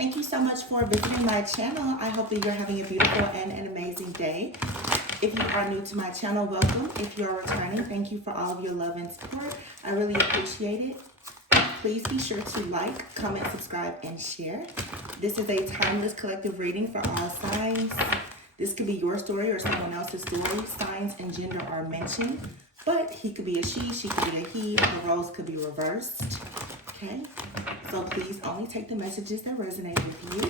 Thank you so much for visiting my channel. I hope that you're having a beautiful and an amazing day. If you are new to my channel, welcome. If you are returning, thank you for all of your love and support. I really appreciate it. Please be sure to like, comment, subscribe, and share. This is a timeless collective reading for all signs. This could be your story or someone else's story. Signs and gender are mentioned, but he could be a she could be a he, the roles could be reversed. Okay, so please only take the messages that resonate with you.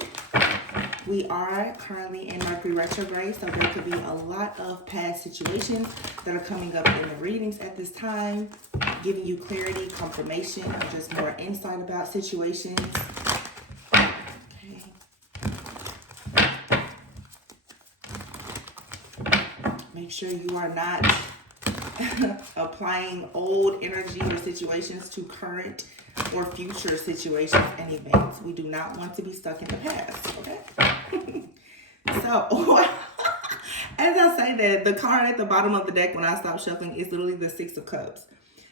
We are currently in Mercury retrograde, so there could be a lot of past situations that are coming up in the readings at this time, giving you clarity, confirmation, or just more insight about situations. Okay. Make sure you are not applying old energy or situations to current or future situations and events. We do not want to be stuck in the past, okay? So, as I say that, the card at the bottom of the deck when I stop shuffling is literally the Six of Cups.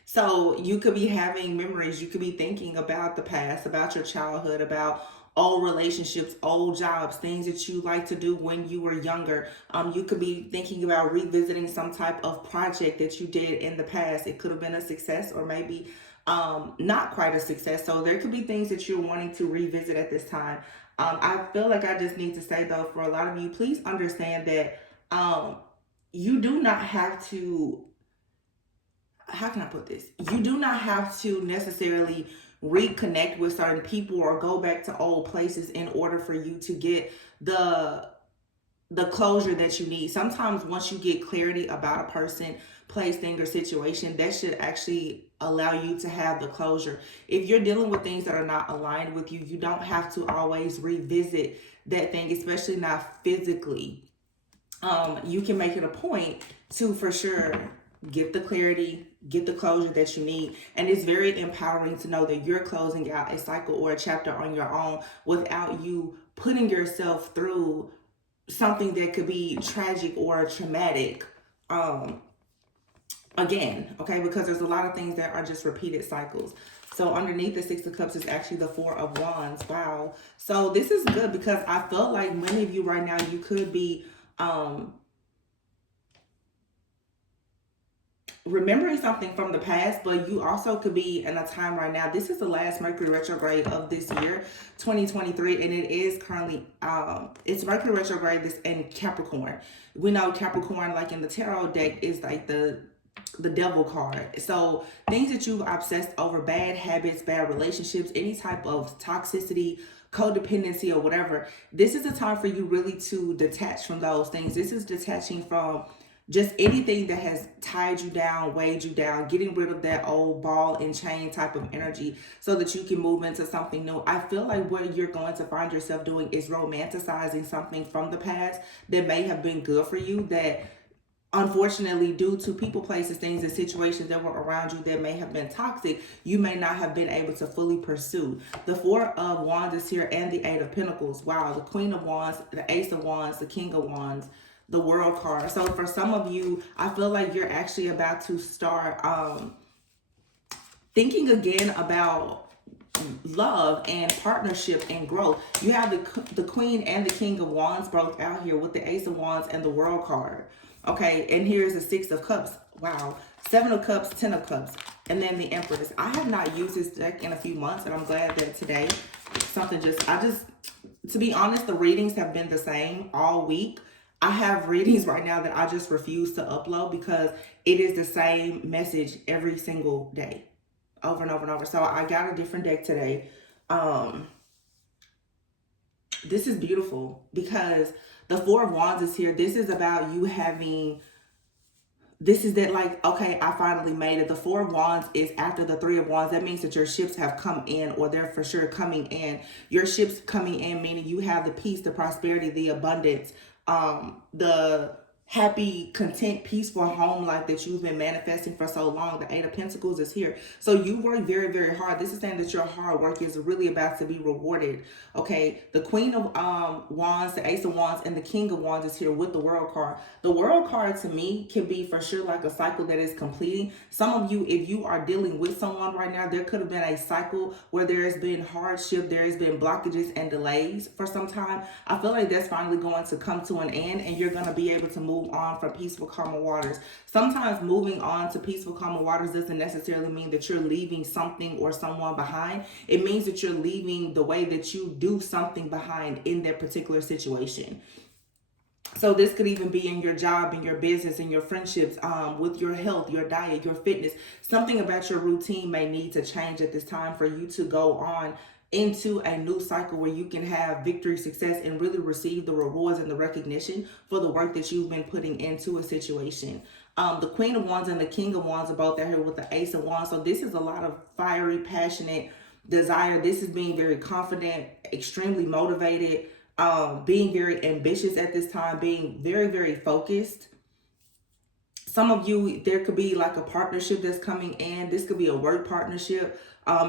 So you could be having memories. You could be thinking about the past, about your childhood, about old relationships, old jobs, things that you like to do when you were younger. You could be thinking about revisiting some type of project that you did in the past. It could have been a success or maybe not quite a success. So there could be things that you're wanting to revisit at this time. I feel like I just need to say though, for a lot of you, please understand that you do not have to, how can I put this? You do not have to necessarily reconnect with certain people or go back to old places in order for you to get the closure that you need. Sometimes once you get clarity about a person, place, thing, or situation, that should actually allow you to have the closure. If you're dealing with things that are not aligned with you, you don't have to always revisit that thing, especially not physically. You can make it a point to, for sure, get the clarity, get the closure that you need. And it's very empowering to know that you're closing out a cycle or a chapter on your own without you putting yourself through something that could be tragic or traumatic again, okay? Because there's a lot of things that are just repeated cycles. So underneath the Six of Cups is actually the Four of Wands. Wow. So this is good because I feel like many of you right now, you could be remembering something from the past, but you also could be in a time right now. This is the last Mercury retrograde of this year, 2023, and it is currently it's Mercury retrograde this in Capricorn. We know Capricorn, like in the tarot deck, is like the devil card. So things that you've obsessed over, bad habits, bad relationships, any type of toxicity, codependency, or whatever, this is a time for you really to detach from those things. This is detaching from just anything that has tied you down, weighed you down, getting rid of that old ball and chain type of energy so that you can move into something new. I feel like what you're going to find yourself doing is romanticizing something from the past that may have been good for you, that unfortunately, due to people, places, things, and situations that were around you that may have been toxic, you may not have been able to fully pursue. The Four of Wands is here and the Eight of Pentacles. Wow, the Queen of Wands, the Ace of Wands, the King of Wands, the World card. So for some of you, I feel like you're actually about to start thinking again about love and partnership and growth. You have the Queen and the King of Wands both out here with the Ace of Wands and the World card. Okay, and here's the Six of Cups. Wow. Seven of Cups, Ten of Cups, and then the Empress. I have not used this deck in a few months, and I'm glad that today something to be honest, the readings have been the same all week. I have readings right now that I just refuse to upload because it is the same message every single day, over and over and over. So I got a different deck today. This is beautiful because the Four of Wands is here. This is about you having, this is that like, okay, I finally made it. The Four of Wands is after the Three of Wands. That means that your ships have come in, or they're for sure coming in. Your ships coming in, meaning you have the peace, the prosperity, the abundance, the happy, content, peaceful home life that you've been manifesting for so long. The Eight of Pentacles is here. So you work very, very hard. This is saying that your hard work is really about to be rewarded. Okay. The Queen of Wands, the Ace of Wands, and the King of Wands is here with the World card. The World card to me can be for sure like a cycle that is completing. Some of you, if you are dealing with someone right now, there could have been a cycle where there has been hardship, there has been blockages and delays for some time. I feel like that's finally going to come to an end, and you're going to be able to move on from peaceful, calmer waters. Sometimes moving on to peaceful, calmer waters doesn't necessarily mean that you're leaving something or someone behind. It means that you're leaving the way that you do something behind in that particular situation. So this could even be in your job, in your business, in your friendships, with your health, your diet, your fitness. Something about your routine may need to change at this time for you to go on into a new cycle where you can have victory, success, and really receive the rewards and the recognition for the work that you've been putting into a situation. The Queen of Wands and the King of Wands are both out here with the Ace of Wands. So this is a lot of fiery, passionate desire. This is being very confident, extremely motivated, being very ambitious at this time, being very, very focused. Some of you, there could be like a partnership that's coming in. This could be a work partnership.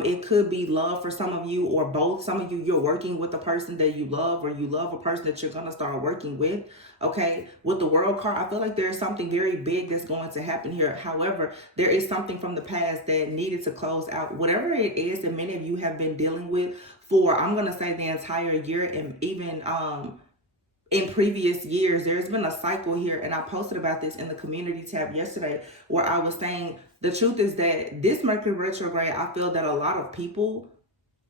It could be love for some of you, or both. Some of you, you're working with a person that you love, or you love a person that you're going to start working with. Okay. With the World card, I feel like there's something very big that's going to happen here. However, there is something from the past that needed to close out. Whatever it is that many of you have been dealing with for, I'm going to say, the entire year, and even, in previous years, there's been a cycle here, and I posted about this in the community tab yesterday, where I was saying the truth is that this Mercury retrograde, I feel that a lot of people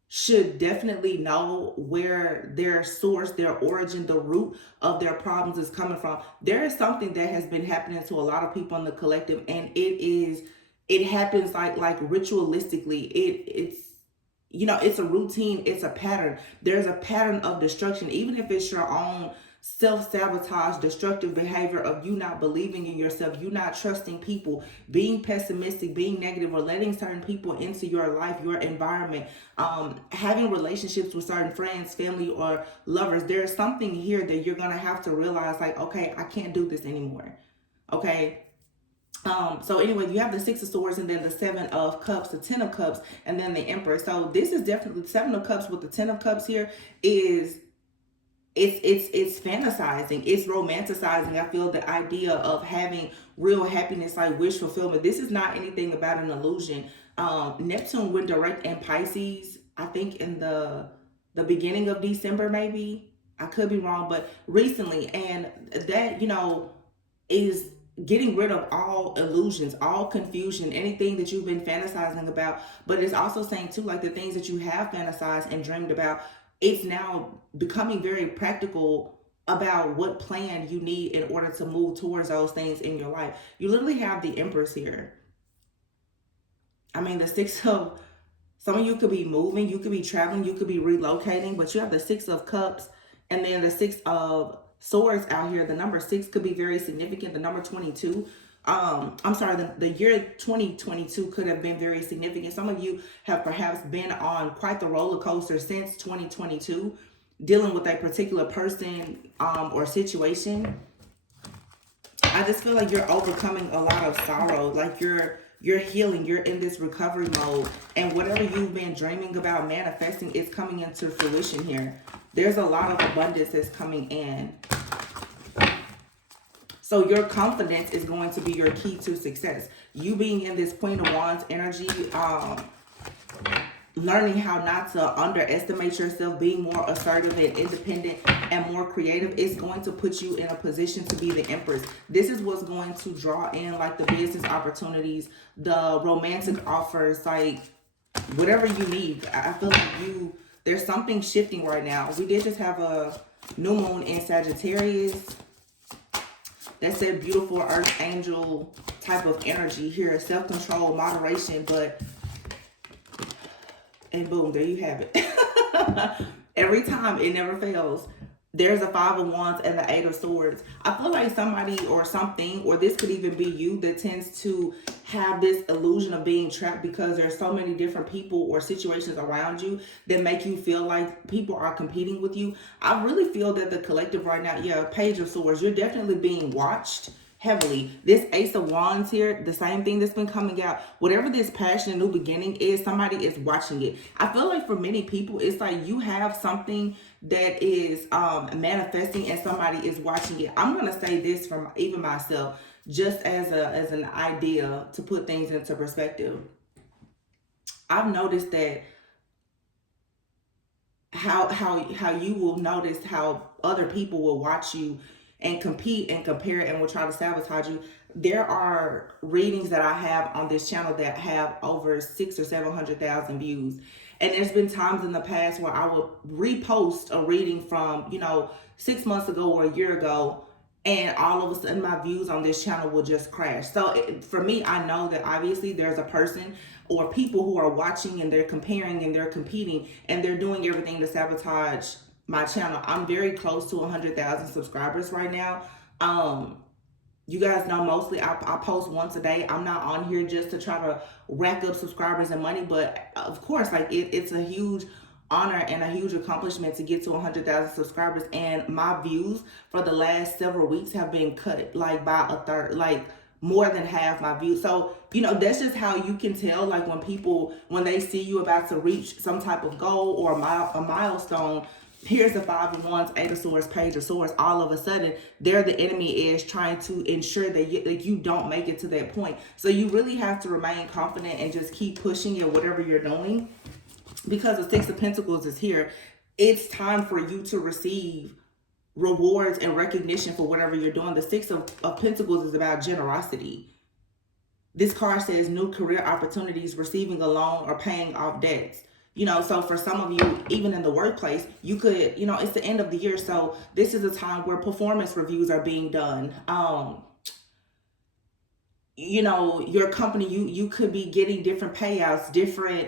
should definitely know where their source, their origin, the root of their problems is coming from. There is something that has been happening to a lot of people in the collective, and it happens like ritualistically. It's a routine, it's a pattern. There's a pattern of destruction, even if it's your own self-sabotage, destructive behavior of you not believing in yourself, you not trusting people, being pessimistic, being negative, or letting certain people into your life, your environment, having relationships with certain friends, family, or lovers. There's something here that you're going to have to realize, like, okay, I can't do this anymore. Okay. So anyway, you have the Six of Swords, and then the Seven of Cups, the Ten of Cups, and then the Emperor. So this is definitely Seven of Cups with the Ten of Cups here is it's fantasizing, it's romanticizing. I feel the idea of having real happiness, like wish fulfillment. This is not anything about an illusion. Neptune went direct in Pisces, I think in the beginning of December, maybe. I could be wrong, but recently. And that, is getting rid of all illusions, all confusion, anything that you've been fantasizing about. But it's also saying too, like the things that you have fantasized and dreamed about, it's now becoming very practical about what plan you need in order to move towards those things in your life. You literally have the Empress here. I mean, some of you could be moving, you could be traveling, you could be relocating, but you have the Six of Cups and then the Six of Swords out here. The number 6 could be very significant. The number 22. I'm sorry, the year 2022 could have been very significant. Some of you have perhaps been on quite the roller coaster since 2022, dealing with a particular person or situation. I just feel like you're overcoming a lot of sorrow, like you're healing, you're in this recovery mode, and whatever you've been dreaming about manifesting is coming into fruition here. There's a lot of abundance that's coming in. So your confidence is going to be your key to success. You being in this Queen of Wands energy, learning how not to underestimate yourself, being more assertive and independent and more creative is going to put you in a position to be the Empress. This is what's going to draw in like the business opportunities, the romantic offers, like whatever you need. I feel like there's something shifting right now. We did just have a new moon in Sagittarius. That's that beautiful earth angel type of energy here. Self-control, moderation, and boom, there you have it. Every time, it never fails. There's a Five of Wands and the Eight of Swords. I feel like somebody or something, or this could even be you, that tends to have this illusion of being trapped because there's so many different people or situations around you that make you feel like people are competing with you. I really feel that the collective right now, yeah, Page of Swords, you're definitely being watched heavily. This Ace of Wands here, the same thing that's been coming out. Whatever this passion and new beginning is, somebody is watching it. I feel like for many people, it's like you have something that is manifesting and somebody is watching it. I'm gonna say this from even myself, just as an idea to put things into perspective. I've noticed that how you will notice how other people will watch you and compete and compare and will try to sabotage you. There are readings that I have on this channel that have over 600,000 or 700,000 views. And there's been times in the past where I would repost a reading from, 6 months ago or a year ago, and all of a sudden my views on this channel will just crash. So for me, I know that obviously there's a person or people who are watching and they're comparing and they're competing and they're doing everything to sabotage my channel. I'm very close to 100,000 subscribers right now. You guys know mostly I post once a day. I'm not on here just to try to rack up subscribers and money, but of course, like it's a huge honor and a huge accomplishment to get to 100,000 subscribers. And my views for the last several weeks have been cut like by a third, like more than half my views. So, that's just how you can tell, like when they see you about to reach some type of goal or a milestone. Here's the Five of Wands, Eight of Swords, Page of Swords. All of a sudden, there the enemy is trying to ensure that you don't make it to that point. So you really have to remain confident and just keep pushing at whatever you're doing, because the Six of Pentacles is here. It's time for you to receive rewards and recognition for whatever you're doing. The Six of Pentacles is about generosity. This card says new career opportunities, receiving a loan, or paying off debts. So for some of you, even in the workplace, you could, it's the end of the year. So this is a time where performance reviews are being done. Your company, you could be getting different payouts, different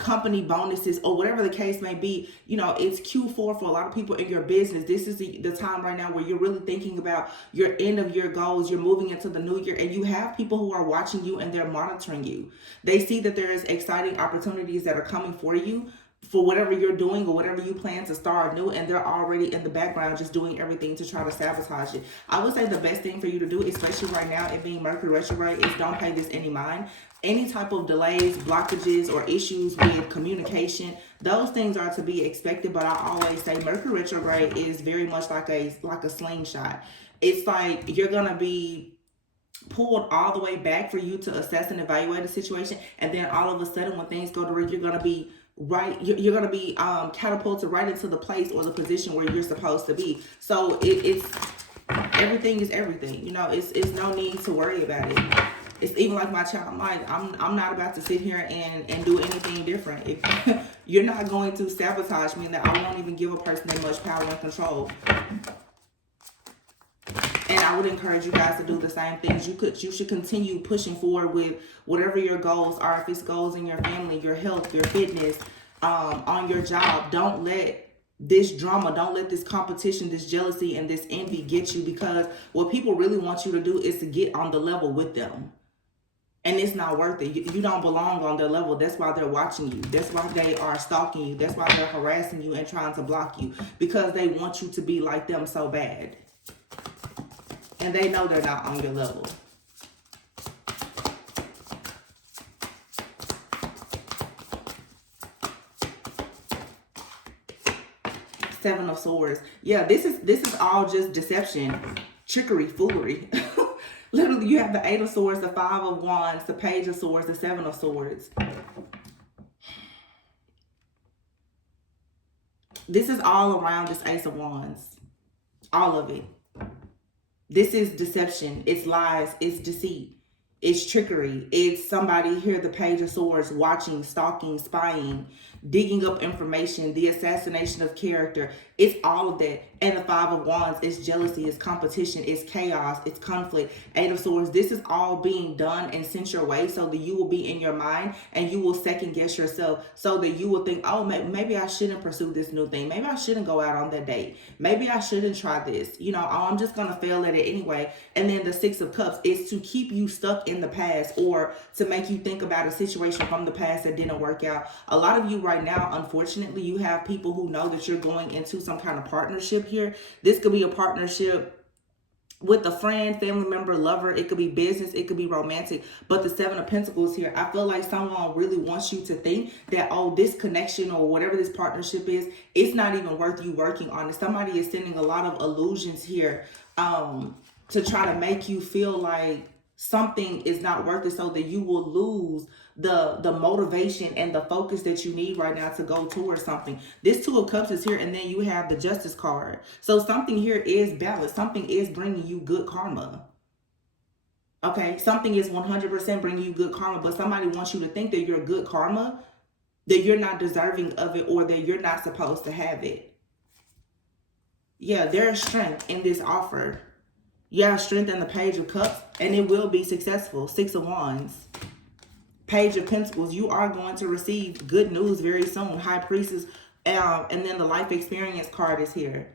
company bonuses, or whatever the case may be. It's Q4 for a lot of people in your business. This is the time right now where you're really thinking about your end of year goals. You're moving into the new year, and you have people who are watching you and they're monitoring you. They see that there's exciting opportunities that are coming for you, for whatever you're doing or whatever you plan to start new, and they're already in the background just doing everything to try to sabotage it. I would say the best thing for you to do, especially right now, it being Mercury retrograde, is don't pay this any mind. Any type of delays, blockages, or issues with communication, those things are to be expected. But I always say Mercury retrograde is very much like a slingshot. It's like you're gonna be pulled all the way back for you to assess and evaluate the situation, and then all of a sudden when things go to you're gonna be right, you're gonna be catapulted right into the place or the position where you're supposed to be. So it's everything is everything. It's no need to worry about it. It's even like my child. I'm not about to sit here and do anything different. If you're not going to sabotage me, that I won't even give a person that much power and control. And I would encourage you guys to do the same things. You should continue pushing forward with whatever your goals are. If it's goals in your family, your health, your fitness, on your job. Don't let this drama, don't let this competition, this jealousy, and this envy get you, because what people really want you to do is to get on the level with them. And it's not worth it. You don't belong on their level. That's why they're watching you. That's why they are stalking you. That's why they're harassing you and trying to block you, because they want you to be like them so bad. And they know they're not on your level. Seven of Swords. Yeah, this is all just deception, trickery, foolery. Literally, you have the Eight of Swords, the Five of Wands, the Page of Swords, the Seven of Swords. This is all around this Ace of Wands. All of it. This is deception. It's lies. It's deceit. It's trickery. It's somebody here, the Page of Swords, watching, stalking, spying, digging up information, the assassination of character. It's all of that. And the Five of Wands is jealousy, it's competition, it's chaos, it's conflict. Eight of Swords, this is all being done and sent your way so that you will be in your mind and you will second guess yourself, so that you will think, oh, maybe I shouldn't pursue this new thing. Maybe I shouldn't go out on that date. Maybe I shouldn't try this. You know, oh, I'm just going to fail at it anyway. And then the Six of Cups is to keep you stuck in the past, or to make you think about a situation from the past that didn't work out. A lot of you right now, unfortunately, you have people who know that you're going into some kind of partnership here. This could be a partnership with a friend, family member, lover. It could be business, it could be romantic. But the Seven of Pentacles here, I feel like someone really wants you to think that, oh, this connection or whatever this partnership is, it's not even worth you working on it. Somebody is sending a lot of illusions here to try to make you feel like something is not worth it, so that you will lose the motivation and the focus that you need right now to go towards something. This Two of Cups is here, and then you have the Justice card. So something here is balanced. Something is bringing you good karma. Okay, something is 100% bringing you good karma, but somebody wants you to think that you're good karma, that you're not deserving of it, or that you're not supposed to have it. Yeah, there is strength in this offer. You have strength in the Page of Cups, and it will be successful. Six of Wands. Page of Pentacles. You are going to receive good news very soon. High Priestess. And then the Life Experience card is here.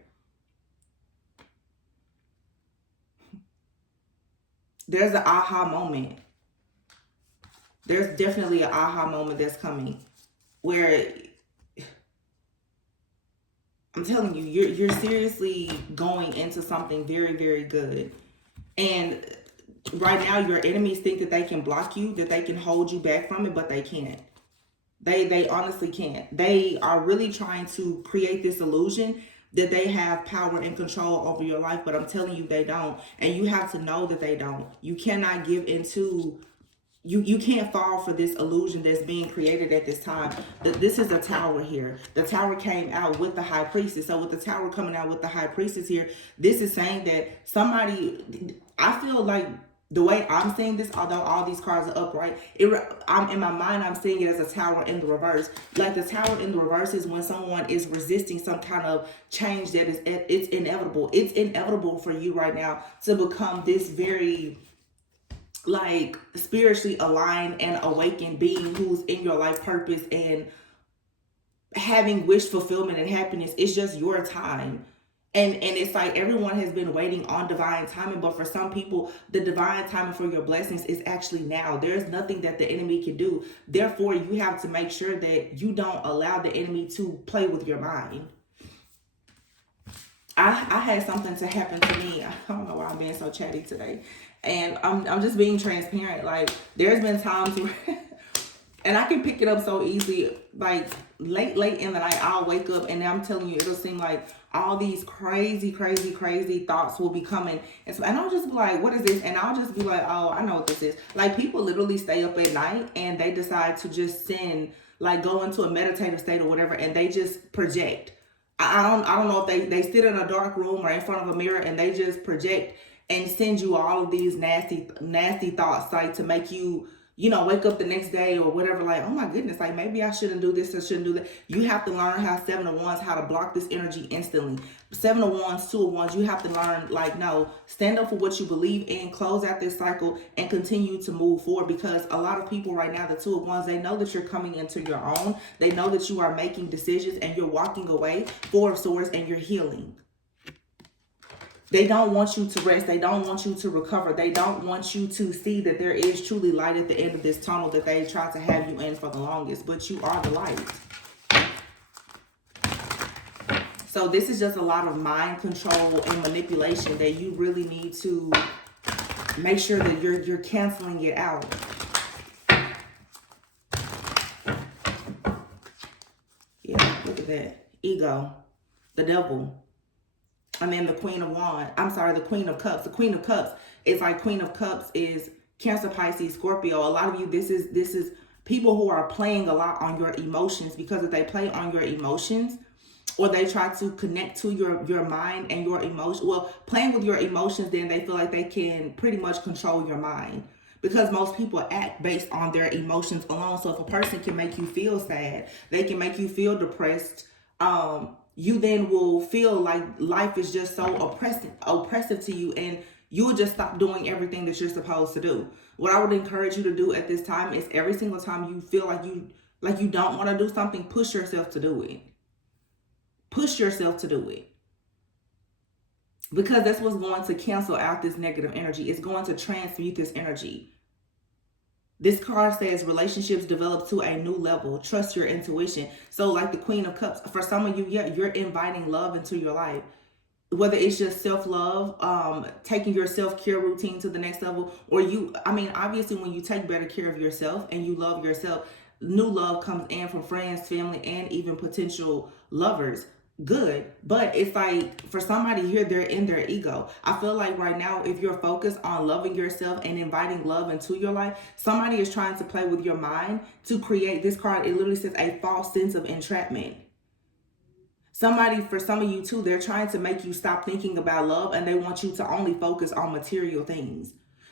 There's an aha moment. There's definitely an aha moment that's coming, where I'm telling you, you're seriously going into something very, very good. And right now, your enemies think that they can block you, that they can hold you back from it, but they can't. They honestly can't. They are really trying to create this illusion that they have power and control over your life, but I'm telling you, they don't. And you have to know that they don't. You cannot give into... You can't fall for this illusion that's being created at this time. This is a Tower here. The Tower came out with the High Priestess. So with the Tower coming out with the High Priestess here, this is saying that somebody... I feel like the way I'm seeing this, although all these cards are upright, I'm in my mind, I'm seeing it as a Tower in the reverse. Like the Tower in the reverse is when someone is resisting some kind of change that is... It's inevitable. It's inevitable for you right now to become this very... like spiritually aligned and awakened being who's in your life purpose and having wish fulfillment and happiness. It's just your time. And it's like everyone has been waiting on divine timing, but for some people, the divine timing for your blessings is actually now. There's nothing that the enemy can do. Therefore, you have to make sure that you don't allow the enemy to play with your mind. I had something to happen to me. I don't know why I'm being so chatty today. And I'm just being transparent. Like, there's been times where, and I can pick it up so easily, like late in the night, I'll wake up and I'm telling you, it'll seem like all these crazy thoughts will be coming. And I'll just be like, what is this? And I'll just be like, oh, I know what this is. Like, people literally stay up at night and they decide to just go into a meditative state or whatever, and they just project. I don't know if they sit in a dark room or in front of a mirror and they just project and send you all of these nasty thoughts, like to make you, wake up the next day or whatever, like, oh my goodness, like maybe I shouldn't do this or shouldn't do that. You have to learn how Seven of Wands, how to block this energy instantly. Seven of Wands, Two of Wands, you have to learn, like, no, stand up for what you believe in, close out this cycle and continue to move forward, because a lot of people right now, the Two of Wands, they know that you're coming into your own. They know that you are making decisions and you're walking away. Four of Swords, and you're healing. They don't want you to rest. They don't want you to recover. They don't want you to see that there is truly light at the end of this tunnel that they tried to have you in for the longest. But you are the light. So this is just a lot of mind control and manipulation that you really need to make sure that you're canceling it out. Yeah, look at that. Ego. The devil. And then the Queen of Wands. I'm sorry, the Queen of Cups. The Queen of Cups is like Queen of Cups is Cancer, Pisces, Scorpio. A lot of you, this is people who are playing a lot on your emotions, because if they play on your emotions or they try to connect to your mind and your emotion, well, playing with your emotions, then they feel like they can pretty much control your mind. because most people act based on their emotions alone. So if a person can make you feel sad, they can make you feel depressed, you then will feel like life is just so oppressive to you, and you'll just stop doing everything that you're supposed to do. What I would encourage you to do at this time is every single time you feel like you don't want to do something, push yourself to do it. Push yourself to do it. Because that's what's going to cancel out this negative energy. It's going to transmute this energy. This card says relationships develop to a new level. Trust your intuition. So like the Queen of Cups, for some of you, yeah, you're inviting love into your life. Whether it's just self-love, taking your self-care routine to the next level, or obviously when you take better care of yourself and you love yourself, new love comes in from friends, family, and even potential lovers. Good. But it's like for somebody here, they're in their ego. I feel like right now, if you're focused on loving yourself and inviting love into your life, somebody is trying to play with your mind to create this card. It literally says a false sense of entrapment. For some of you too, they're trying to make you stop thinking about love, and they want you to only focus on material things.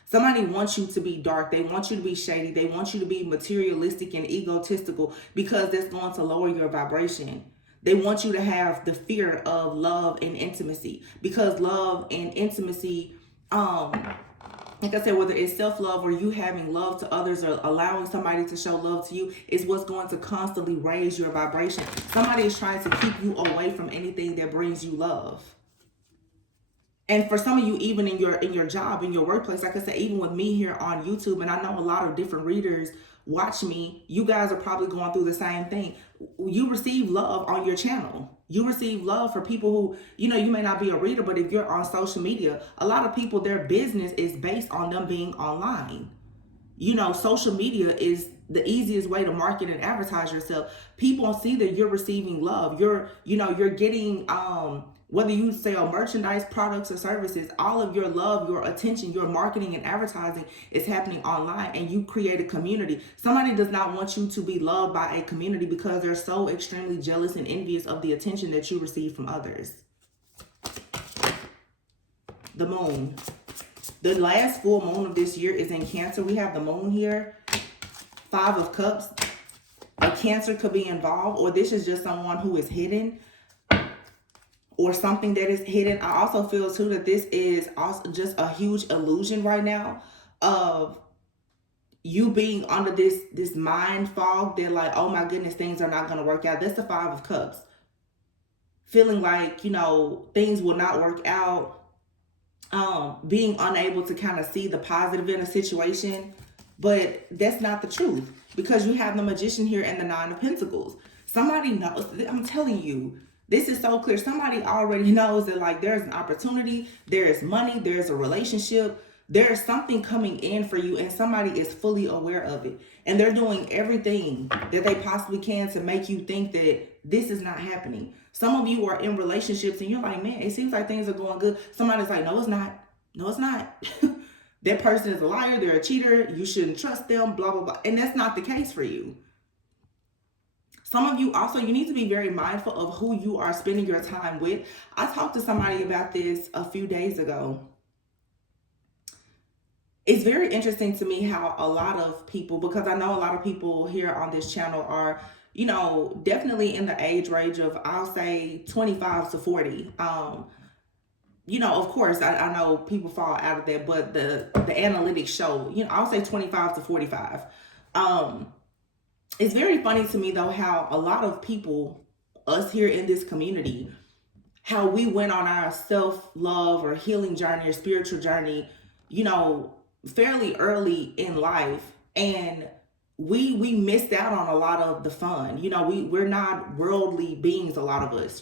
Somebody wants you to be dark. They want you to be shady. They want you to be materialistic and egotistical, because that's going to lower your vibration. They want you to have the fear of love and intimacy, because love and intimacy, like I said, whether it's self-love or you having love to others or allowing somebody to show love to you, is what's going to constantly raise your vibration. Somebody is trying to keep you away from anything that brings you love. And for some of you, even in your job, in your workplace, like I said, even with me here on YouTube, and I know a lot of different readers watch me, you guys are probably going through the same thing. You receive love on your channel. You receive love for people who, you may not be a reader, but if you're on social media, a lot of people, their business is based on them being online. Social media is the easiest way to market and advertise yourself. People see that you're receiving love. You're getting, whether you sell merchandise, products, or services, all of your love, your attention, your marketing and advertising is happening online, and you create a community. Somebody does not want you to be loved by a community because they're so extremely jealous and envious of the attention that you receive from others. The moon. The last full moon of this year is in Cancer. We have the moon here. 5 of Cups. A Cancer could be involved, or this is just someone who is hidden, or something that is hidden. I also feel too that this is also just a huge illusion right now of you being under this mind fog that like, oh my goodness, things are not going to work out. That's the 5 of Cups. Feeling like, things will not work out. Being unable to kind of see the positive in a situation. But that's not the truth, because you have the Magician here and the 9 of Pentacles. Somebody knows. I'm telling you, this is so clear. Somebody already knows that like there's an opportunity, there's money, there's a relationship, there's something coming in for you, and somebody is fully aware of it. And they're doing everything that they possibly can to make you think that this is not happening. Some of you are in relationships and you're like, man, it seems like things are going good. Somebody's like, no, it's not. No, it's not. That person is a liar. They're a cheater. You shouldn't trust them, blah, blah, blah. And that's not the case for you. Some of you also, you need to be very mindful of who you are spending your time with. I talked to somebody about this a few days ago. It's very interesting to me how a lot of people, because I know a lot of people here on this channel are, definitely in the age range of, I'll say 25 to 40. Of course, I know people fall out of that, but the analytics show, I'll say 25 to 45. It's very funny to me, though, how a lot of people, us here in this community, how we went on our self-love or healing journey or spiritual journey, fairly early in life. And we missed out on a lot of the fun. We're not worldly beings, a lot of us.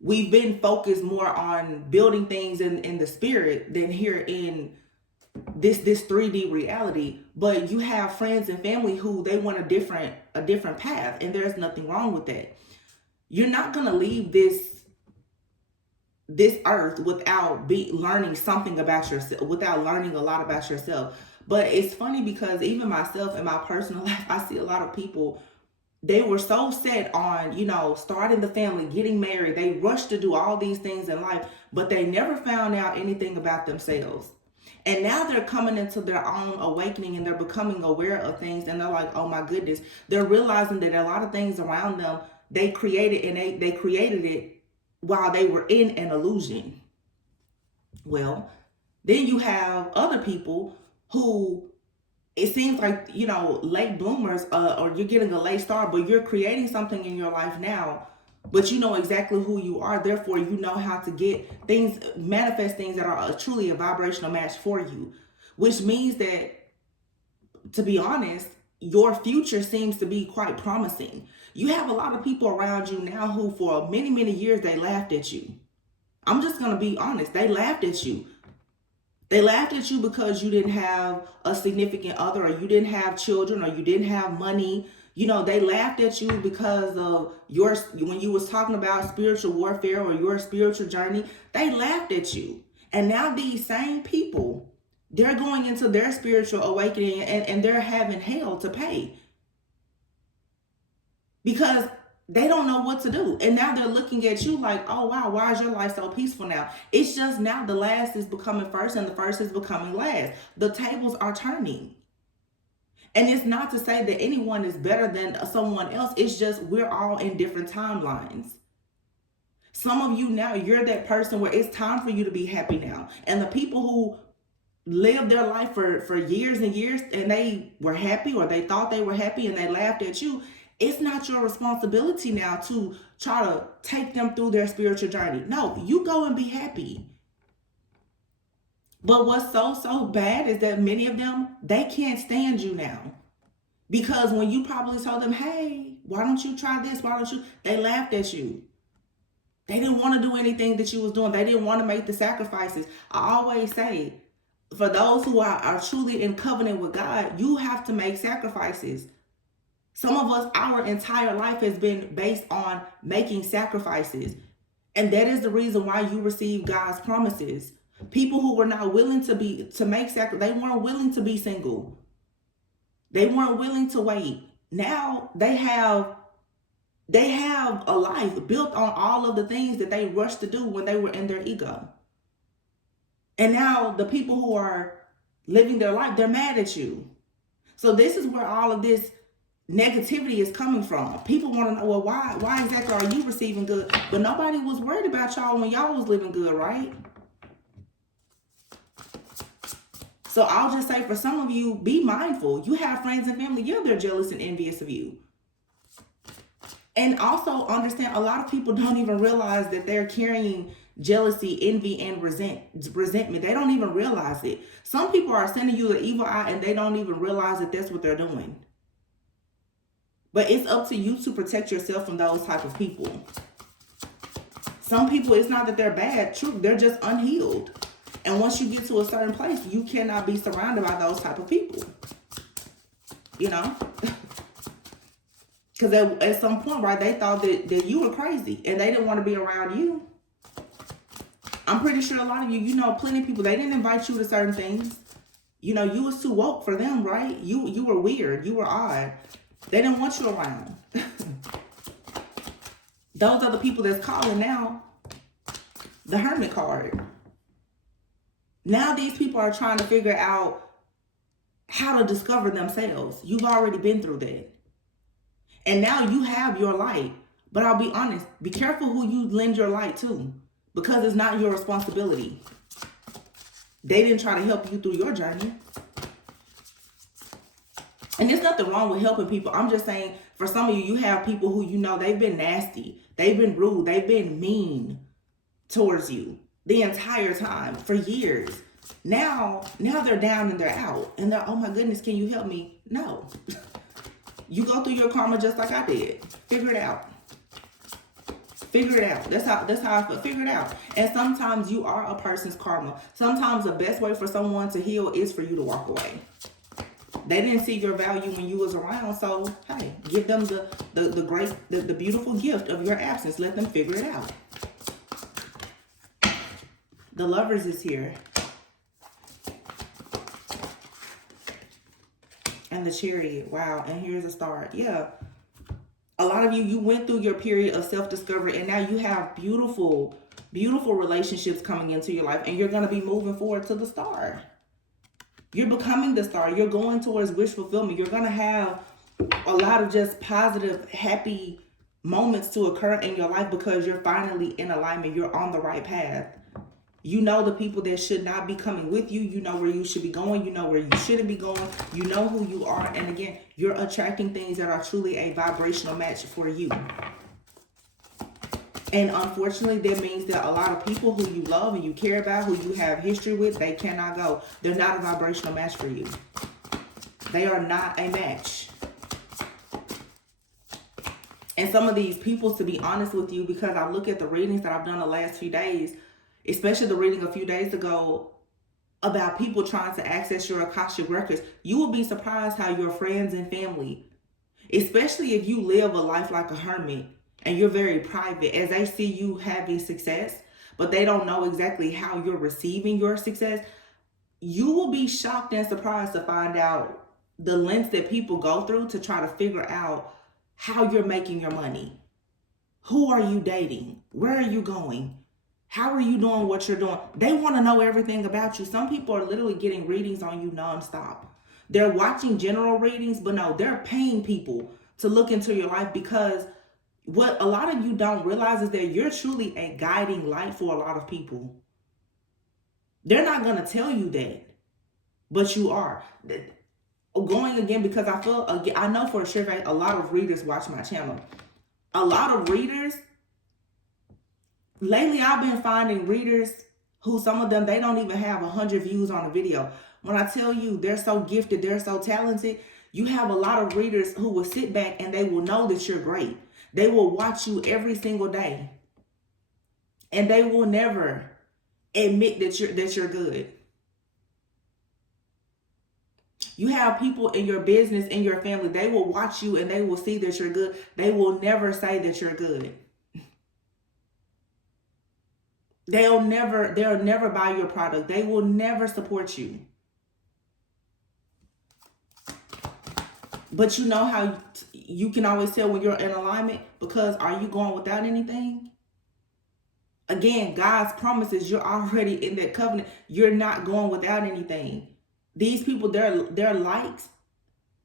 We've been focused more on building things in the spirit than here in this 3D reality. But you have friends and family who they want a different path, and there's nothing wrong with that. You're not gonna leave this earth without learning something about yourself, without learning a lot about yourself. But it's funny because even myself in my personal life, I see a lot of people, they were so set on, starting the family, getting married. They rushed to do all these things in life, but they never found out anything about themselves. And now they're coming into their own awakening and they're becoming aware of things. And they're like, oh my goodness. They're realizing that a lot of things around them, they created, and they created it while they were in an illusion. Well, then you have other people who, it seems like, late bloomers, or you're getting a late start, but you're creating something in your life now, but you know exactly who you are. Therefore, you know how to get things, manifest things that are truly a vibrational match for you, which means that, to be honest, your future seems to be quite promising. You have a lot of people around you now who for many, many years, they laughed at you. I'm just going to be honest. They laughed at you. They laughed at you because you didn't have a significant other, or you didn't have children, or you didn't have money. They laughed at you because of when you was talking about spiritual warfare or your spiritual journey, they laughed at you. And now these same people, they're going into their spiritual awakening, and they're having hell to pay because they don't know what to do. And now they're looking at you like, oh, wow, why is your life so peaceful now? It's just now the last is becoming first and the first is becoming last. The tables are turning. And it's not to say that anyone is better than someone else. It's just we're all in different timelines. Some of you now, you're that person where it's time for you to be happy now. And the people who lived their life for years and years and they were happy, or they thought they were happy and they laughed at you, it's not your responsibility now to try to take them through their spiritual journey. No, you go and be happy. But what's so bad is that many of them, they can't stand you now. Because when you probably told them, hey, why don't you try this? Why don't you? They laughed at you. They didn't want to do anything that you was doing. They didn't want to make the sacrifices. I always say, for those who are truly in covenant with God, you have to make sacrifices. Some of us, our entire life has been based on making sacrifices. And that is the reason why you receive God's promises. People who were not willing to make sacrifices, they weren't willing to be single. They weren't willing to wait. Now they have a life built on all of the things that they rushed to do when they were in their ego. And now the people who are living their life, they're mad at you. So this is where all of this negativity is coming from. People want to know, well, why exactly are you receiving good? But nobody was worried about y'all when y'all was living good, right? So I'll just say, for some of you, be mindful. You have friends and family, yeah, they're jealous and envious of you. And also understand, a lot of people don't even realize that they're carrying jealousy, envy, and resentment. They don't even realize it. Some people are sending you the evil eye and they don't even realize that that's what they're doing. But it's up to you to protect yourself from those type of people. Some people, it's not that they're bad, true, they're just unhealed. And once you get to a certain place, you cannot be surrounded by those type of people. Because at some point, right, they thought that you were crazy and they didn't want to be around you. I'm pretty sure a lot of you, plenty of people, they didn't invite you to certain things. You was too woke for them, right? You were weird. You were odd. They didn't want you around. Those are the people that's calling now the hermit card. Now these people are trying to figure out how to discover themselves. You've already been through that. And now you have your light. But I'll be honest, be careful who you lend your light to, because it's not your responsibility. They didn't try to help you through your journey. And there's nothing wrong with helping people. I'm just saying, for some of you, you have people who, they've been nasty. They've been rude. They've been mean towards you the entire time for years. Now they're down and they're out. And they're, oh my goodness, can you help me? No. You go through your karma just like I did. Figure it out. Figure it out. That's how I feel. Figure it out. And sometimes you are a person's karma. Sometimes the best way for someone to heal is for you to walk away. They didn't see your value when you was around, so hey, give them the beautiful gift of your absence. Let them figure it out. The Lovers is here. And the Chariot. Wow. And here's a star. Yeah. A lot of you went through your period of self-discovery, and now you have beautiful, beautiful relationships coming into your life, and you're going to be moving forward to the star. You're becoming the star. You're going towards wish fulfillment. You're going to have a lot of just positive, happy moments to occur in your life because you're finally in alignment. You're on the right path. You know the people that should not be coming with you. You know where you should be going. You know where you shouldn't be going. You know who you are. And again, you're attracting things that are truly a vibrational match for you. And unfortunately, that means that a lot of people who you love and you care about, who you have history with, they cannot go. They're not a vibrational match for you. They are not a match. And some of these people, to be honest with you, because I look at the readings that I've done the last few days, especially the reading a few days ago about people trying to access your Akashic records, you will be surprised how your friends and family, especially if you live a life like a hermit and you're very private, as they see you having success, but they don't know exactly how you're receiving your success, you will be shocked and surprised to find out the lengths that people go through to try to figure out how you're making your money. Who are you dating? Where are you going? How are you doing what you're doing? They want to know everything about you. Some people are literally getting readings on you nonstop. They're watching general readings, but no, they're paying people to look into your life, because what a lot of you don't realize is that you're truly a guiding light for a lot of people. They're not going to tell you that, but you are. Going again, because I know for sure a lot of readers watch my channel. A lot of readers, lately I've been finding readers who, some of them, they don't even have 100 views on a video. When I tell you they're so gifted, they're so talented, you have a lot of readers who will sit back and they will know that you're great. They will watch you every single day. And they will never admit that you're good. You have people in your business, in your family, they will watch you and they will see that you're good. They will never say that you're good. They'll never buy your product. They will never support you. But you know how you can always tell when you're in alignment, because are you going without anything? Again, God's promises, you're already in that covenant. You're not going without anything. These people, their likes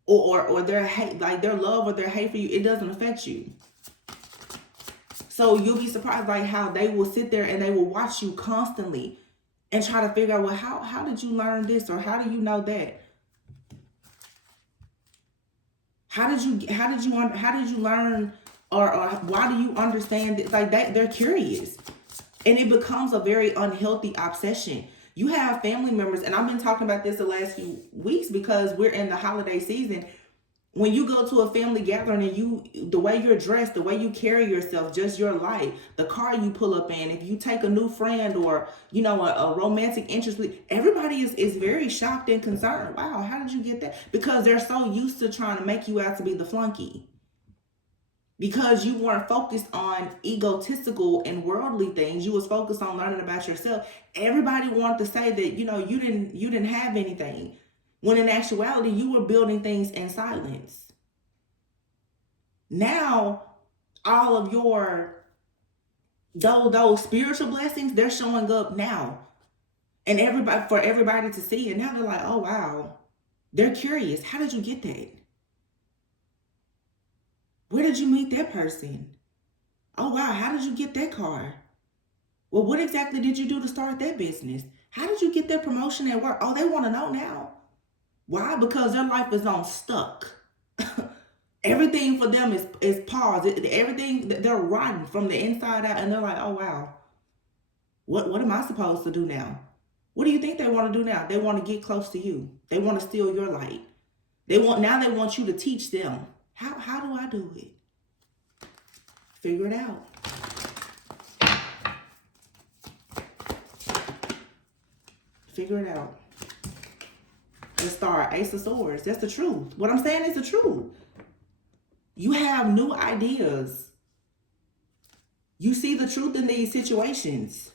or their hate, like their love or their hate for you, it doesn't affect you. So you'll be surprised like how they will sit there and they will watch you constantly and try to figure out, well, how did you learn this, or how do you know that? How did you learn, or why do you understand it? Like that, they're curious. And it becomes a very unhealthy obsession. You have family members, and I've been talking about this the last few weeks because we're in the holiday season. When you go to a family gathering and the way you're dressed, the way you carry yourself, just your light, the car you pull up in, if you take a new friend or, a romantic interest, everybody is very shocked and concerned. Wow, how did you get that? Because they're so used to trying to make you out to be the flunky. Because you weren't focused on egotistical and worldly things. You was focused on learning about yourself. Everybody wanted to say that, you didn't have anything. When in actuality, you were building things in silence. Now, all of those spiritual blessings, they're showing up now. And for everybody to see. And now they're like, oh, wow. They're curious. How did you get that? Where did you meet that person? Oh, wow. How did you get that car? Well, what exactly did you do to start that business? How did you get that promotion at work? Oh, they want to know now. Why? Because their life is on stuck. Everything for them is paused. Everything, they're rotten from the inside out. And they're like, oh, wow. What am I supposed to do now? What do you think they want to do now? They want to get close to you. They want to steal your light. They want you to teach them. How do I do it? Figure it out. Figure it out. The star, Ace of Swords. That's the truth. What I'm saying is the truth. You have new ideas. You see the truth in these situations.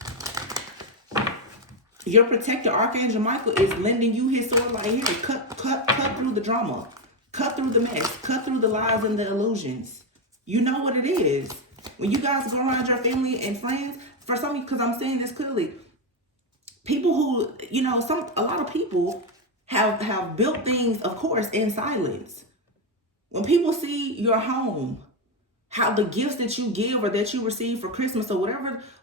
Your protector, Archangel Michael, is lending you his sword like here. Cut through the drama. Cut through the mess. Cut through the lies and the illusions. You know what it is. When you guys go around your family and friends, for some, because I'm saying this clearly, people who, a lot of people, have built things, of course, in silence. When people see your home, how the gifts that you give or that you receive for Christmas or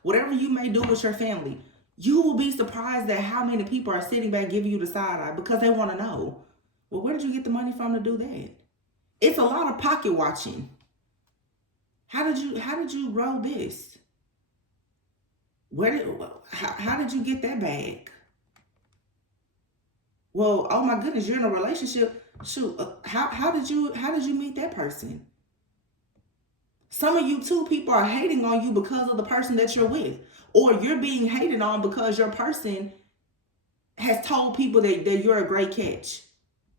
whatever you may do with your family, you will be surprised at how many people are sitting back giving you the side eye because they want to know, well, where did you get the money from to do that? It's a lot of pocket watching. How did you roll this? How did you get that bag? Well, oh my goodness, you're in a relationship. Shoot, how did you meet that person? Some of you too, people are hating on you because of the person that you're with, or you're being hated on because your person has told people that you're a great catch.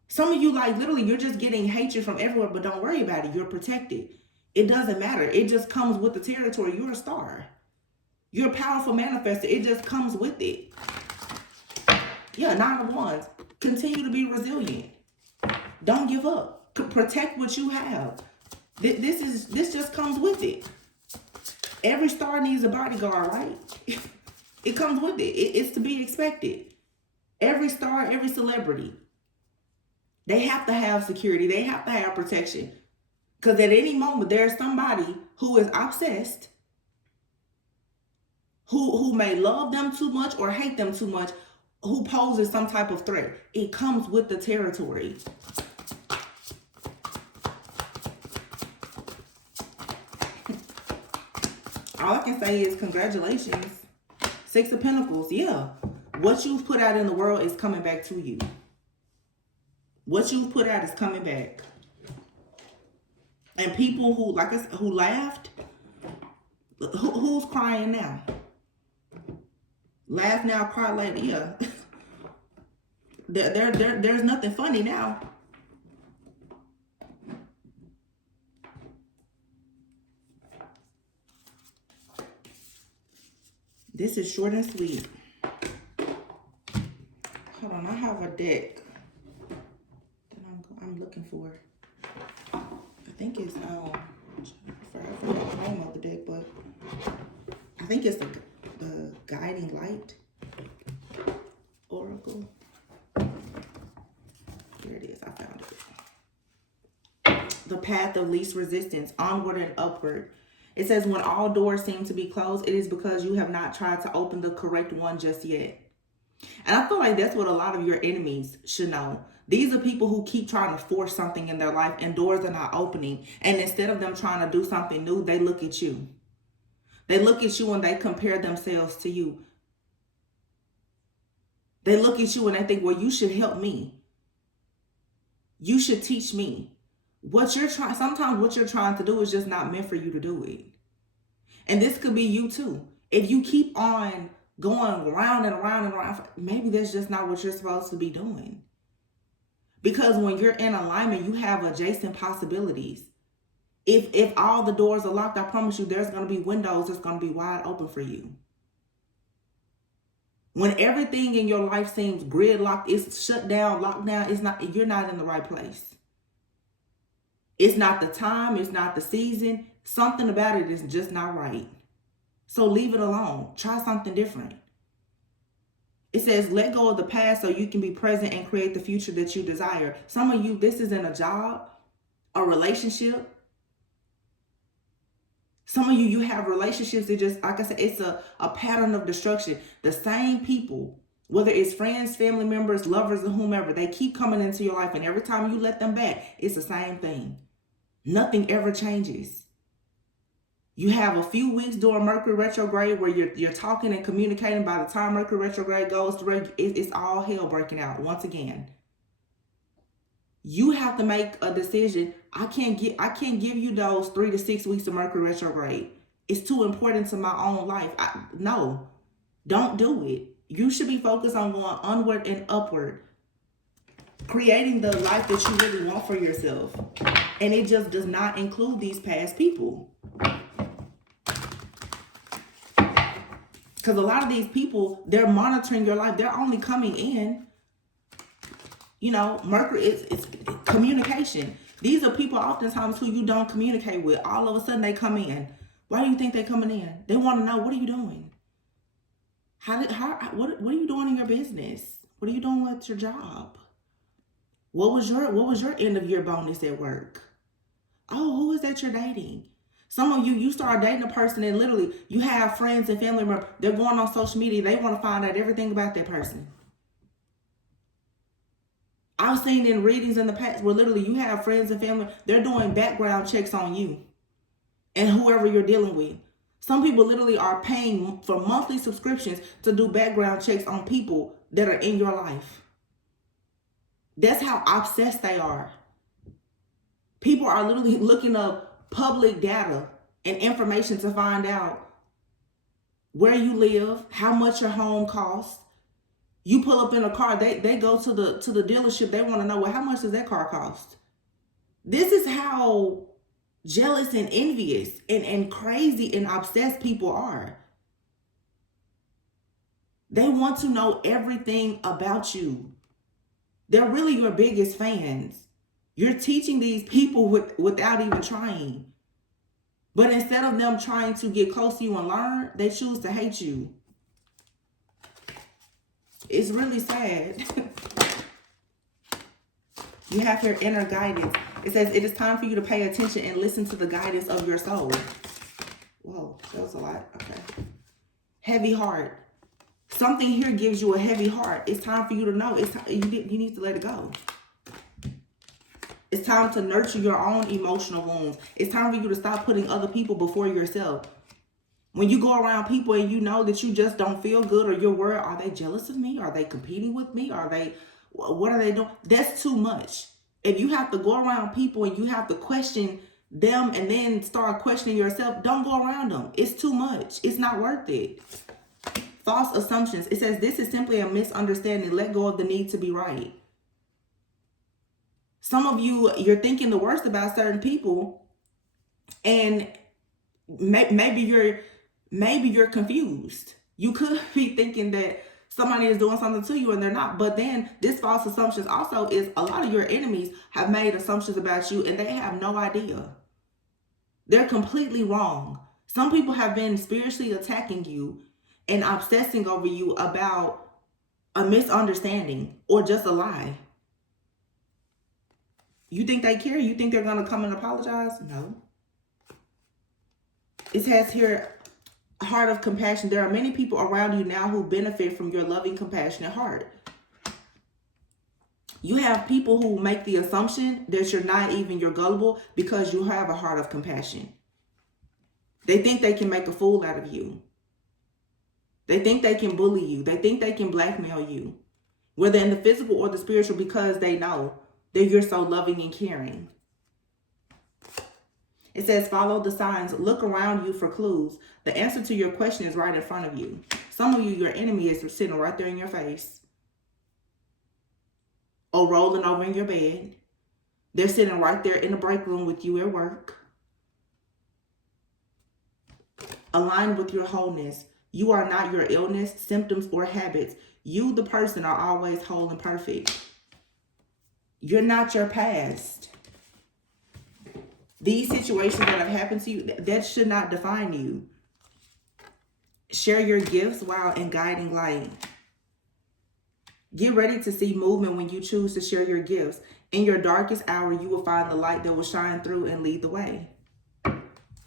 Some of you, like, literally, you're just getting hatred from everywhere, but don't worry about it. You're protected. It doesn't matter. It just comes with the territory. You're a star. You're a powerful manifester. It just comes with it. Yeah, 9 of Wands. Continue to be resilient. Don't give up. Protect what you have. This just comes with it. Every star needs a bodyguard, right? It comes with it. It's to be expected. Every star, every celebrity, they have to have security. They have to have protection. Because at any moment, there's somebody who is obsessed, who may love them too much or hate them too much, who poses some type of threat. It comes with the territory. All I can say is congratulations. 6 of Pentacles. Yeah. What you've put out in the world is coming back to you. What you've put out is coming back. And people who, like I said, who laughed, who's crying now? Laugh now, cry later. Yeah. There's nothing funny now. This is short and sweet. Hold on, I have a deck that I'm looking for. I think it's I forgot the name of the deck, but I think it's the Guiding Light Oracle. Here it is. I found it. The path of least resistance, onward and upward. It says, when all doors seem to be closed, it is because you have not tried to open the correct one just yet. And I feel like that's what a lot of your enemies should know. These are people who keep trying to force something in their life and doors are not opening. And instead of them trying to do something new, they look at you. They look at you and they compare themselves to you. They look at you and they think, well, you should help me. You should teach me. Sometimes what you're trying to do is just not meant for you to do it. And this could be you too. If you keep on going round and around and around, maybe that's just not what you're supposed to be doing. Because when you're in alignment, you have adjacent possibilities. If all the doors are locked, I promise you there's going to be windows that's going to be wide open for you. When everything in your life seems gridlocked, it's shut down, locked down, you're not in the right place. It's not the time, it's not the season. Something about it is just not right. So leave it alone. Try something different. It says, let go of the past so you can be present and create the future that you desire. Some of you, this isn't a job, a relationship. Some of you have relationships that just, like I said, it's a pattern of destruction. The same people, whether it's friends, family members, lovers, or whomever, they keep coming into your life. And every time you let them back, it's the same thing. Nothing ever changes. You have a few weeks during Mercury retrograde where you're talking and communicating. By the time Mercury retrograde goes through, it's all hell breaking out once again. You have to make a decision. I can't give you those 3 to 6 weeks of Mercury retrograde. It's too important to my own life. No, don't do it. You should be focused on going onward and upward, creating the life that you really want for yourself. And it just does not include these past people. Because a lot of these people, they're monitoring your life. They're only coming in. You know, Mercury is communication. These are people oftentimes who you don't communicate with. All of a sudden they come in. Why do you think they're coming in? They want to know, what are you doing? What are you doing in your business? What are you doing with your job? What was your end of year bonus at work? Oh, who is that you're dating? Some of you start dating a person and literally you have friends and family members. They're going on social media. They want to find out everything about that person. I've seen in readings in the past where literally you have friends and family. They're doing background checks on you and whoever you're dealing with. Some people literally are paying for monthly subscriptions to do background checks on people that are in your life. That's how obsessed they are. People are literally looking up public data and information to find out where you live, how much your home costs. You pull up in a car, they go to the dealership, they want to know, well, how much does that car cost? This is how jealous and envious and crazy and obsessed people are. They want to know everything about you. They're really your biggest fans. You're teaching these people without even trying. But instead of them trying to get close to you and learn, they choose to hate you. It's really sad. You have your inner guidance. It says it is time for you to pay attention and listen to the guidance of your soul. Whoa, that was a lot. Okay. Heavy heart. Something here gives you a heavy heart. It's time for you to know. You need to let it go. It's time to nurture your own emotional wounds. It's time for you to stop putting other people before yourself. When you go around people and you know that you just don't feel good or you're worried, are they jealous of me? Are they competing with me? What are they doing? That's too much. If you have to go around people and you have to question them and then start questioning yourself, don't go around them. It's too much. It's not worth it. False assumptions. It says this is simply a misunderstanding. Let go of the need to be right. Some of you, you're thinking the worst about certain people, and maybe you're confused. You could be thinking that somebody is doing something to you and they're not. But then this false assumptions also is a lot of your enemies have made assumptions about you and they have no idea. They're completely wrong. Some people have been spiritually attacking you and obsessing over you about a misunderstanding or just a lie. You think they care? You think they're going to come and apologize? No. It has here, heart of compassion. There are many people around you now who benefit from your loving, compassionate heart. You have people who make the assumption that you're naive and you're gullible because you have a heart of compassion. They think they can make a fool out of you. They think they can bully you. They think they can blackmail you, whether in the physical or the spiritual, because they know that you're so loving and caring. It says, follow the signs. Look around you for clues. The answer to your question is right in front of you. Some of you, your enemy is sitting right there in your face, or rolling over in your bed. They're sitting right there in the break room with you at work. Align with your wholeness. You are not your illness, symptoms, or habits. You, the person, are always whole and perfect. You're not your past. These situations that have happened to you, that should not define you. Share your gifts while in guiding light. Get ready to see movement when you choose to share your gifts. In your darkest hour, you will find the light that will shine through and lead the way.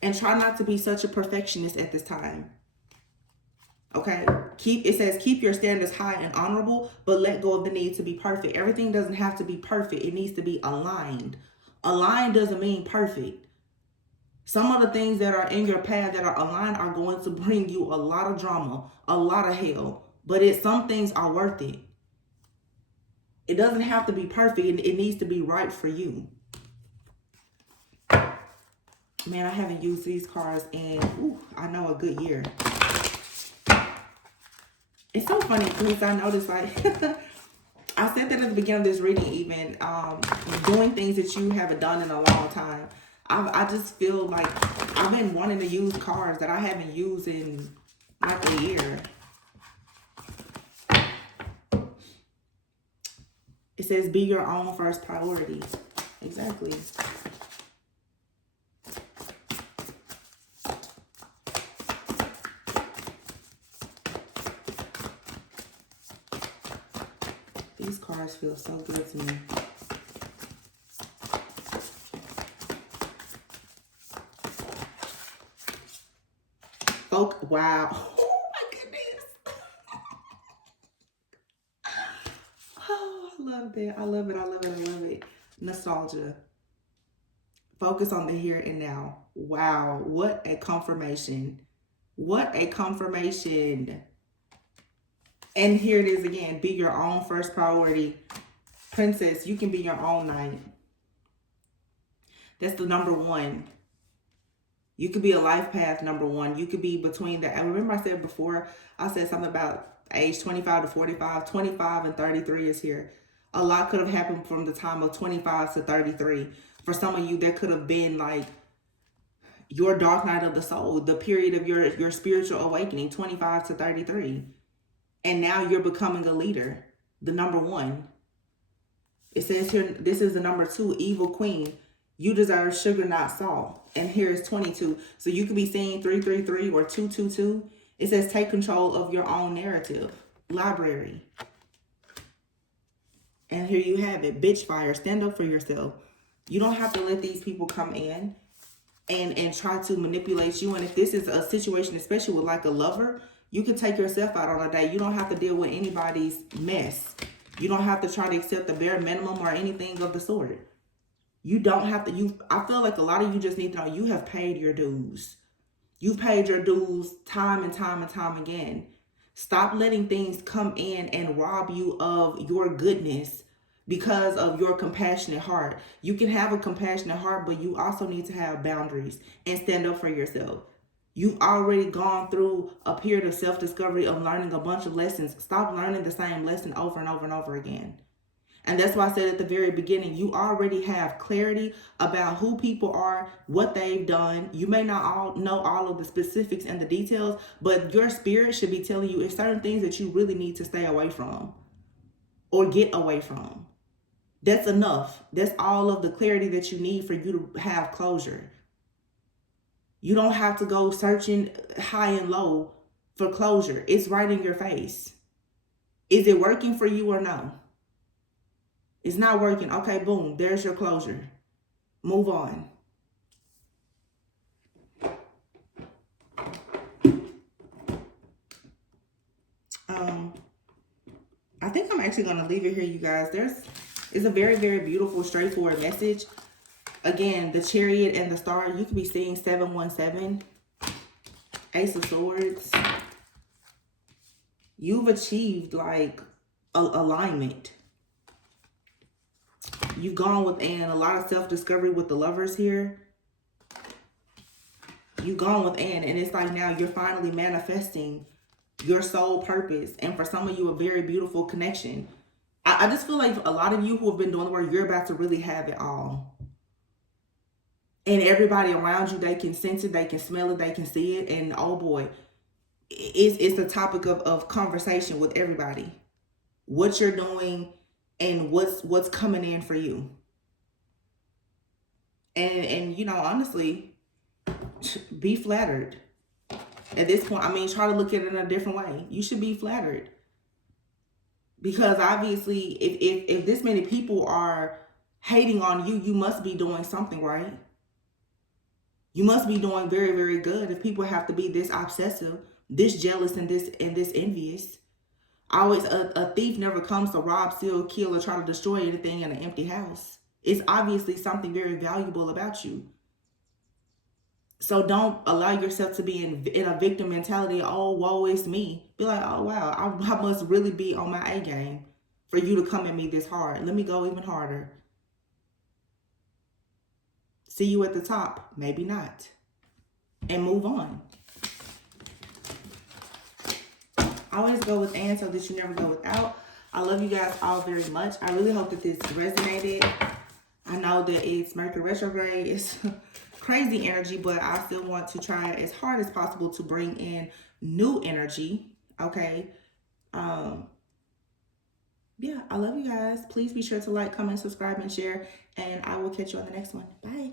And try not to be such a perfectionist at this time. Okay? It says keep your standards high and honorable, but let go of the need to be perfect. Everything doesn't have to be perfect. It needs to be aligned. Aligned doesn't mean perfect. Some of the things that are in your path that are aligned are going to bring you a lot of drama, a lot of hell, but some things are worth it. It doesn't have to be perfect. It needs to be right for you. Man, I haven't used these cards in, I know, a good year. It's so funny because I noticed, like, I said that at the beginning of this reading, even doing things that you haven't done in a long time. I just feel like I've been wanting to use cards that I haven't used in like a year. It says, be your own first priority. Exactly. These cards feel so good to me. Wow. Oh my goodness. Oh, I love that. I love it. I love it. I love it. Nostalgia. Focus on the here and now. Wow. What a confirmation. What a confirmation. And here it is again. Be your own first priority. Princess, you can be your own knight. That's the number one. You could be a life path number one. You could be between the, and remember I said before, I said something about age 25 to 45, 25 and 33 is here. A lot could have happened from the time of 25 to 33. For some of you, there could have been like your dark night of the soul, the period of your spiritual awakening, 25 to 33. And now you're becoming a leader, the number one. It says here, this is the number two, evil queen. You deserve sugar, not salt. And here's 22. So you could be seeing 333 or 222. It says take control of your own narrative. Library. And here you have it. Bitch fire. Stand up for yourself. You don't have to let these people come in and try to manipulate you. And if this is a situation, especially with like a lover, you can take yourself out on a day. You don't have to deal with anybody's mess. You don't have to try to accept the bare minimum or anything of the sort. You don't have to, I feel like a lot of you just need to know you have paid your dues. You've paid your dues time and time and time again. Stop letting things come in and rob you of your goodness because of your compassionate heart. You can have a compassionate heart, but you also need to have boundaries and stand up for yourself. You've already gone through a period of self-discovery of learning a bunch of lessons. Stop learning the same lesson over and over and over again. And that's why I said at the very beginning, you already have clarity about who people are, what they've done. You may not all know all of the specifics and the details, but your spirit should be telling you it's certain things that you really need to stay away from or get away from. That's enough. That's all of the clarity that you need for you to have closure. You don't have to go searching high and low for closure. It's right in your face. Is it working for you or no? It's not working. Okay, boom. There's your closure. Move on. I think I'm actually going to leave it here, you guys. It's a very, very beautiful, straightforward message. Again, the Chariot and the Star. You could be seeing 717. Ace of Swords. You've achieved like alignment. You've gone within a lot of self-discovery with the Lovers here. You've gone within, and it's like now you're finally manifesting your soul purpose. And for some of you, a very beautiful connection. I just feel like a lot of you who have been doing the work, you're about to really have it all. And everybody around you, they can sense it, they can smell it, they can see it. And oh boy, it's a topic of conversation with everybody. What you're doing and what's coming in for you. And you know, honestly, be flattered. At this point, I mean, try to look at it in a different way. You should be flattered. Because obviously, if this many people are hating on you, you must be doing something right. You must be doing very, very good if people have to be this obsessive, this jealous, and this envious. Always, a thief never comes to rob, steal, kill, or try to destroy anything in an empty house. It's obviously something very valuable about you. So don't allow yourself to be in a victim mentality. Oh, woe is me. Be like, oh, wow, I must really be on my A game for you to come at me this hard. Let me go even harder. See you at the top. Maybe not. And move on. Always go with and so that you never go without. I love you guys all very much. I really hope that this resonated. I know that it's Mercury retrograde. It's crazy energy, but I still want to try as hard as possible to bring in new energy. Okay. Yeah, I love you guys. Please be sure to like, comment, subscribe, and share. And I will catch you on the next one. Bye.